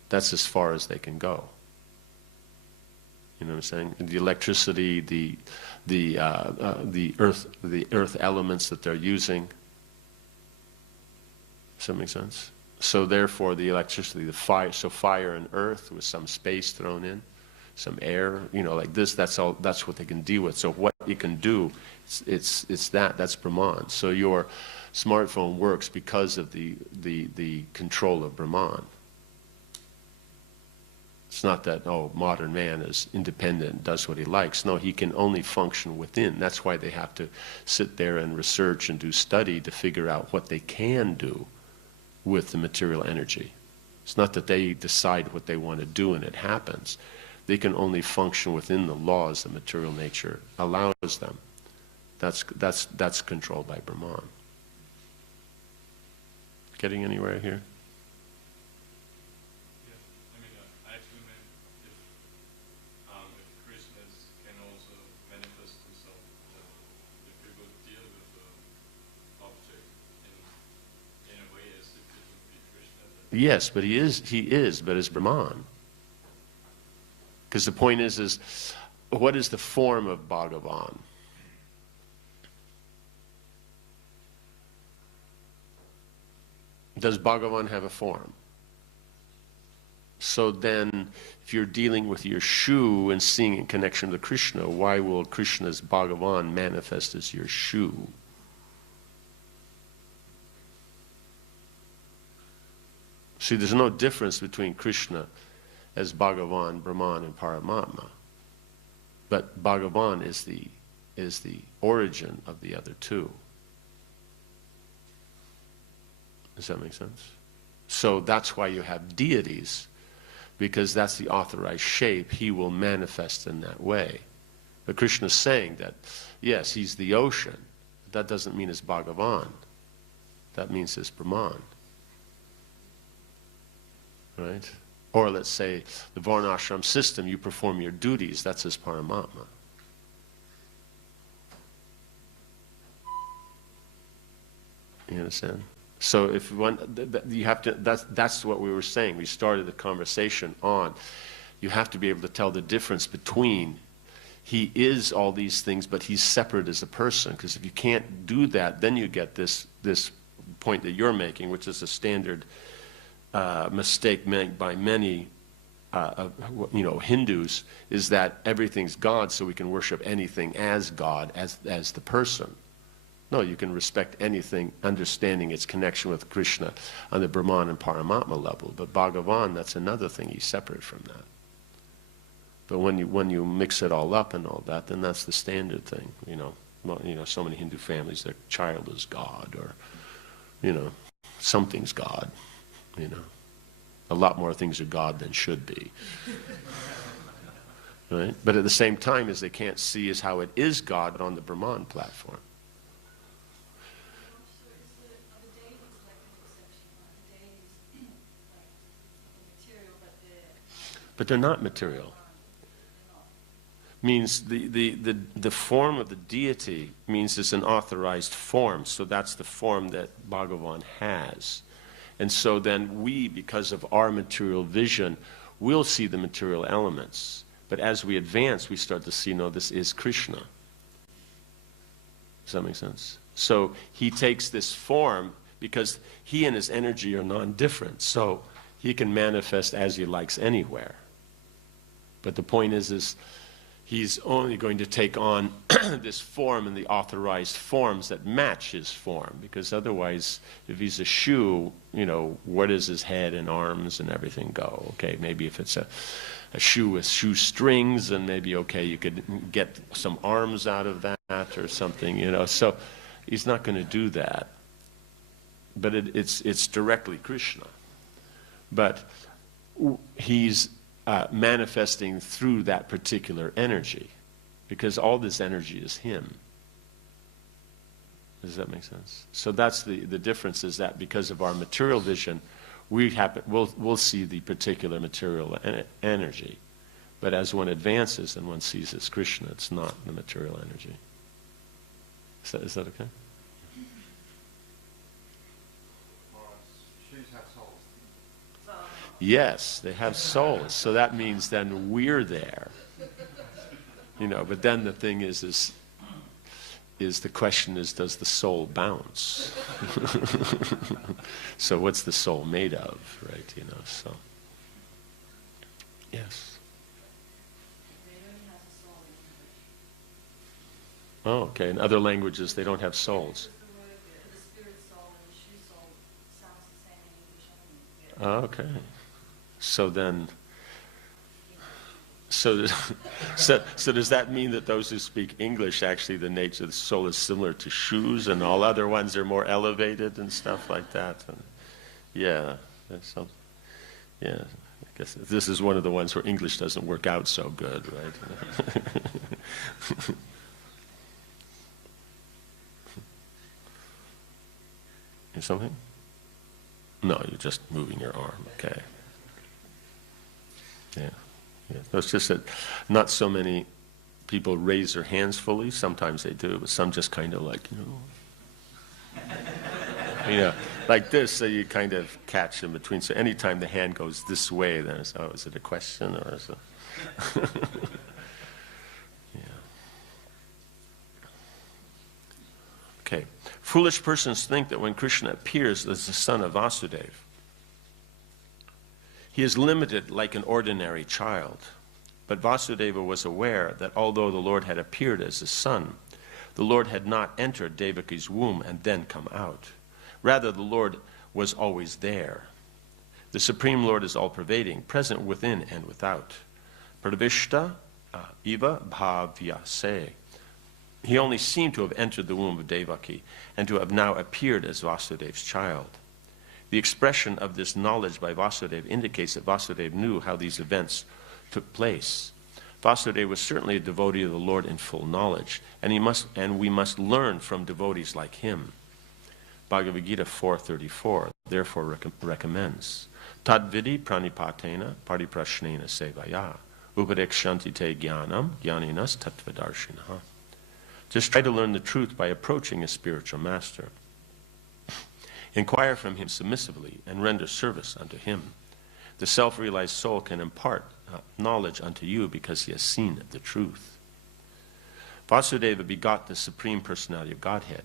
that's as far as they can go. You know what I'm saying? And the electricity, the earth elements that they're using. Does that make sense? So therefore, the electricity, the fire, so fire and earth with some space thrown in, some air, you know, like this, that's all, that's what they can deal with. So what you can do, that's Brahman. So your smartphone works because of the control of Brahman. It's not that, oh, modern man is independent and does what he likes. No, he can only function within. That's why they have to sit there and research and do study to figure out what they can do with the material energy. It's not that they decide what they want to do and it happens. They can only function within the laws that material nature allows them. That's controlled by Brahman. Getting anywhere here? Yeah, I mean, I actually meant if Krishna can also manifest himself, if we would deal with the object in a way as if it would be Krishna. Yes, but he is, but as Brahman. Because the point is what is the form of Bhagavan? Does Bhagavan have a form? So then, if you're dealing with your shoe and seeing in connection with Krishna, why will Krishna's Bhagavan manifest as your shoe? See, there's no difference between Krishna as Bhagavan, Brahman, and Paramatma. But Bhagavan is the origin of the other two. Does that make sense? So that's why you have deities, because that's the authorized shape. He will manifest in that way. But Krishna's saying that, yes, he's the ocean. But that doesn't mean it's Bhagavan. That means it's Brahman. Right? Or let's say the Varnashram system, you perform your duties, that's his Paramatma. You understand? So if one, you have to, that's what we were saying. We started the conversation on, you have to be able to tell the difference between he is all these things, but he's separate as a person. Because if you can't do that, then you get this point that you're making, which is a standard mistake made by many Hindus, is that everything's God, so we can worship anything as God, as the person. No, you can respect anything, understanding its connection with Krishna on the Brahman and Paramatma level. But Bhagavan, that's another thing. He's separate from that. But when you mix it all up and all that, then that's the standard thing, you know. Well, you know, so many Hindu families, their child is God, or, you know, something's God, you know. A lot more things are God than should be. Right? But at the same time, as they can't see is how it is God on the Brahman platform. But they're not material. Means the form of the deity means it's an authorized form. So that's the form that Bhagavan has. And so then we, because of our material vision, will see the material elements. But as we advance, we start to see, no, this is Krishna. Does that make sense? So he takes this form because he and his energy are non-different. So he can manifest as he likes anywhere. But the point is he's only going to take on this form and the authorized forms that match his form. Because otherwise, if he's a shoe, you know, where does his head and arms and everything go? Okay, maybe if it's a shoe with shoe strings, then maybe, okay, you could get some arms out of that or something, you know. So he's not going to do that. But it's directly Krishna. But he's manifesting through that particular energy, because all this energy is him. Does that make sense? So that's the difference, is that because of our material vision, we'll see the particular material energy. But as one advances and one sees as Krishna, it's not the material energy. Is that okay? Shoes have soles. Yes, they have souls. So that means then we're there. You know, but then the thing is the question is, does the soul bounce? So what's the soul made of, right? You know, so. Yes. Oh, okay. In other languages, they don't have souls. Oh, okay. So then, so does that mean that those who speak English, actually the nature of the soul is similar to shoes, and all other ones are more elevated and stuff like that? And yeah, yeah. I guess this is one of the ones where English doesn't work out so good, right? Is something? No, you're just moving your arm. Okay. Yeah. No, it's just that not so many people raise their hands fully. Sometimes they do, but some just kind of like, you know, like this, so you kind of catch in between. So anytime the hand goes this way, then it's, oh, is it a question or is it? Yeah. Okay. Foolish persons think that when Krishna appears as the son of Vasudeva, he is limited like an ordinary child. But Vasudeva was aware that although the Lord had appeared as his son, the Lord had not entered Devaki's womb and then come out. Rather, the Lord was always there. The Supreme Lord is all-pervading, present within and without. Pravishta iva bhavyase. He only seemed to have entered the womb of Devaki and to have now appeared as Vasudeva's child. The expression of this knowledge by Vasudeva indicates that Vasudeva knew how these events took place. Vasudeva was certainly a devotee of the Lord in full knowledge, and we must learn from devotees like him. Bhagavad Gita 4:34 therefore recommends Tadvidi pranipatena pariprashnena sevaya upadekshanti te jnanam jnaninas tattvadarshinaha. Just try to learn the truth by approaching a spiritual master. Inquire from him submissively and render service unto him. The self-realized soul can impart knowledge unto you because he has seen the truth. Vasudeva begot the Supreme Personality of Godhead,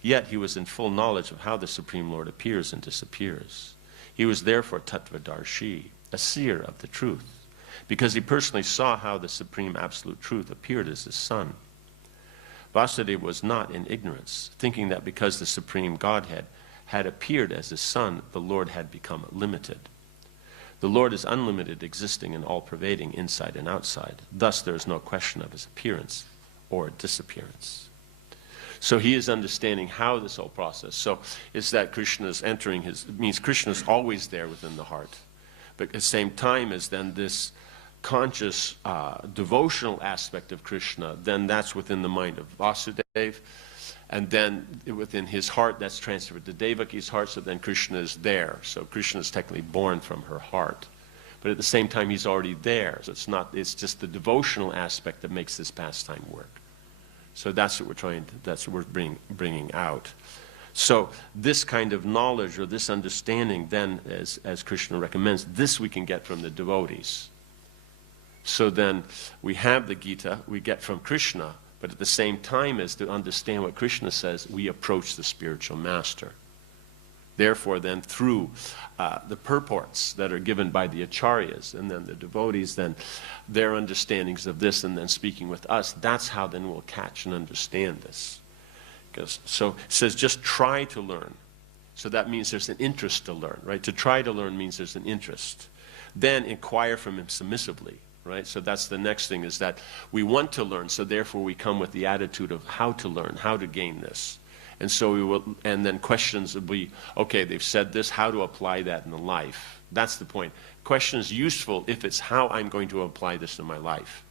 yet he was in full knowledge of how the Supreme Lord appears and disappears. He was therefore Tattvadarshi, a seer of the truth, because he personally saw how the Supreme Absolute Truth appeared as his son. Vasudeva was not in ignorance, thinking that because the Supreme Godhead had appeared as his son, the Lord had become limited. The Lord is unlimited, existing and all-pervading, inside and outside. Thus, there is no question of his appearance or disappearance. So he is understanding how this whole process. So it's that Krishna is entering his, it means Krishna is always there within the heart. But at the same time as then this conscious devotional aspect of Krishna, then that's within the mind of Vasudeva. And then within his heart, that's transferred to Devaki's heart, so then Krishna is there. So Krishna is technically born from her heart. But at the same time, he's already there. So it's not, it's just the devotional aspect that makes this pastime work. So that's what we're trying to, that's what we're bringing out. So this kind of knowledge or this understanding then, as Krishna recommends, this we can get from the devotees. So then we have the Gita, we get from Krishna, but at the same time as to understand what Krishna says, we approach the spiritual master. Therefore then through the purports that are given by the acharyas and then the devotees, then their understandings of this and then speaking with us, that's how then we'll catch and understand this. So it says just try to learn. So that means there's an interest to learn, right? To try to learn means there's an interest. Then inquire from him submissively, right? So that's the next thing, is that we want to learn, so therefore we come with the attitude of how to learn, how to gain this. And so we will, and then questions will be, okay, they've said this, how to apply that in the life? That's the point. Question is useful if it's how I'm going to apply this in my life.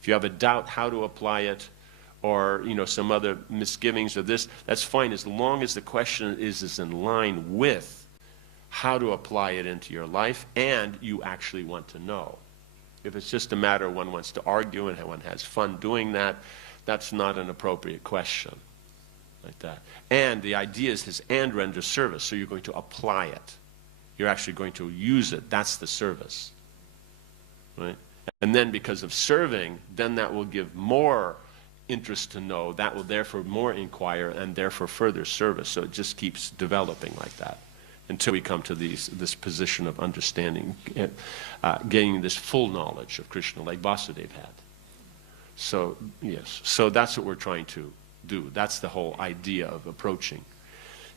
If you have a doubt how to apply it, or some other misgivings of this, that's fine as long as the question is in line with how to apply it into your life and you actually want to know. If it's just a matter one wants to argue and one has fun doing that, that's not an appropriate question. Like that. And the idea is his and render service, so you're going to apply it. You're actually going to use it. That's the service. Right? And then because of serving, then that will give more interest to know. That will therefore more inquire and therefore further service. So it just keeps developing like that until we come to this position of understanding, gaining this full knowledge of Krishna like Vasudeva had. So, yes. So that's what we're trying to do. That's the whole idea of approaching,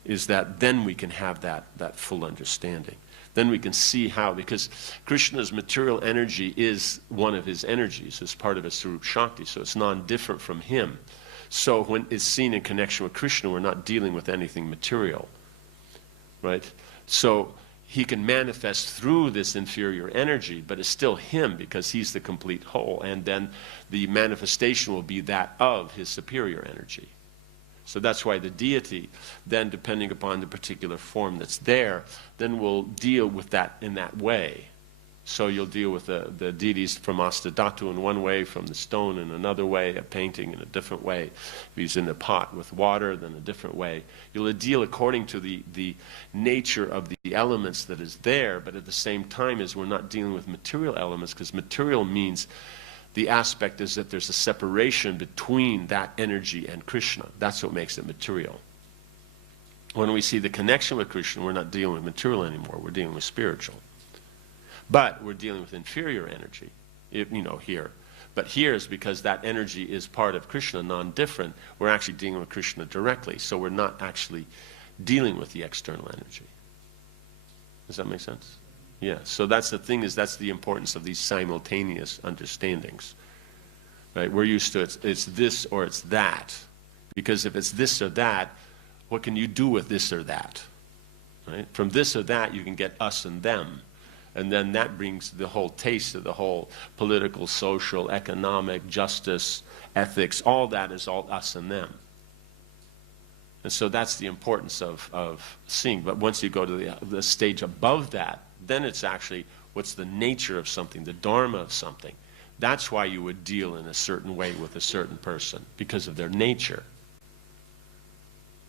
is that then we can have that full understanding. Then we can see how, because Krishna's material energy is one of his energies, as part of his Sarup Shakti, so it's non-different from him. So when it's seen in connection with Krishna, we're not dealing with anything material, right? So he can manifest through this inferior energy, but it's still him because he's the complete whole, and then the manifestation will be that of his superior energy. So that's why the deity, then depending upon the particular form that's there, then will deal with that in that way. So you'll deal with the deities from Astadhatu in one way, from the stone in another way, a painting in a different way. If he's in a pot with water, then a different way. You'll deal according to the nature of the elements that is there, but at the same time as we're not dealing with material elements, because material means the aspect is that there's a separation between that energy and Krishna. That's what makes it material. When we see the connection with Krishna, we're not dealing with material anymore, we're dealing with spiritual. But we're dealing with inferior energy, here. But here is because that energy is part of Krishna, non-different, we're actually dealing with Krishna directly. So we're not actually dealing with the external energy. Does that make sense? Yeah, so that's the thing, that's the importance of these simultaneous understandings. Right? We're used to it's this or it's that. Because if it's this or that, what can you do with this or that? Right? From this or that, you can get us and them. And then that brings the whole taste of the whole political, social, economic, justice, ethics, all that is all us and them. And so that's the importance of seeing. But once you go to the stage above that, then it's actually what's the nature of something, the dharma of something. That's why you would deal in a certain way with a certain person, because of their nature.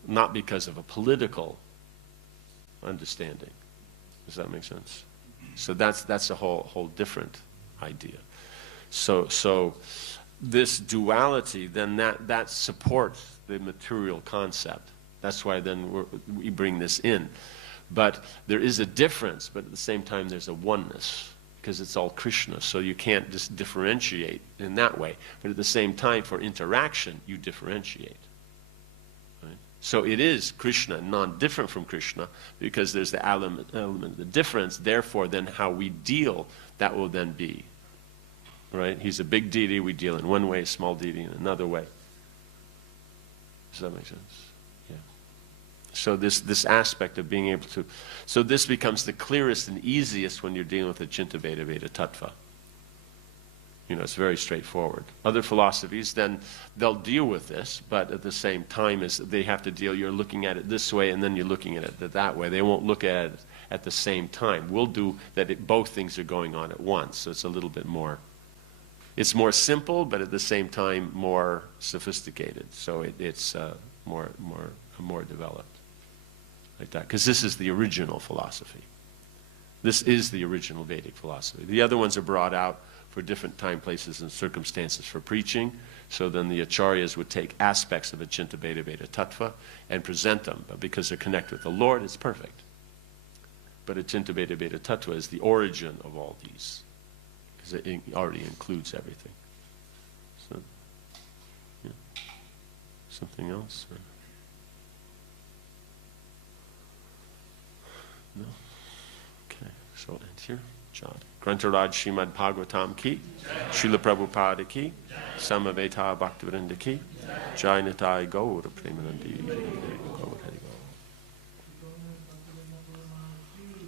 Not because of a political understanding. Does that make sense? So that's a whole different idea. So this duality, then that supports the material concept. That's why then we bring this in. But there is a difference, but at the same time there's a oneness, because it's all Krishna, so you can't just differentiate in that way. But at the same time, for interaction, you differentiate. Right? So it is Krishna, non-different from Krishna, because there's the element of the difference. Therefore, then how we deal, that will then be. Right? He's a big deity, we deal in one way, small deity in another way. Does that make sense? Yeah. So this aspect of being able to, so this becomes the clearest and easiest when you're dealing with the Chinta Veda Veda Tattva. You know, it's very straightforward. Other philosophies, then they'll deal with this, but at the same time as they have to deal, you're looking at it this way and then you're looking at it that way. They won't look at it at the same time. We'll do that, both things are going on at once, so it's a little bit more, it's more simple, but at the same time more sophisticated. So it's more developed like that. Because this is the original philosophy. This is the original Vedic philosophy. The other ones are brought out for different time, places, and circumstances for preaching. So then the acharyas would take aspects of a Chinta Veda Veda Tattva and present them. But because they're connected with the Lord, it's perfect. But a Chinta Veda Veda Tattva is the origin of all these. Because it already includes everything. So, yeah. Something else? Or? No? Okay, so I'll end here. John. Grantaraj Srimad Bhagavatam ki, Srila Prabhupada ki, Samaveta Bhaktivinoda ki, Jai Nitai Gaur Premanandi Gaur Hari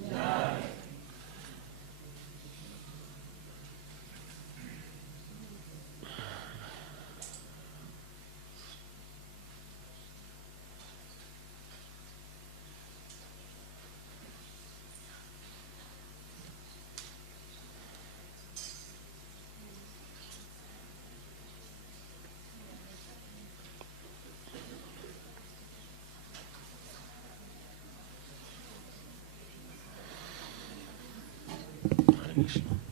Gaur. Hare Krishna.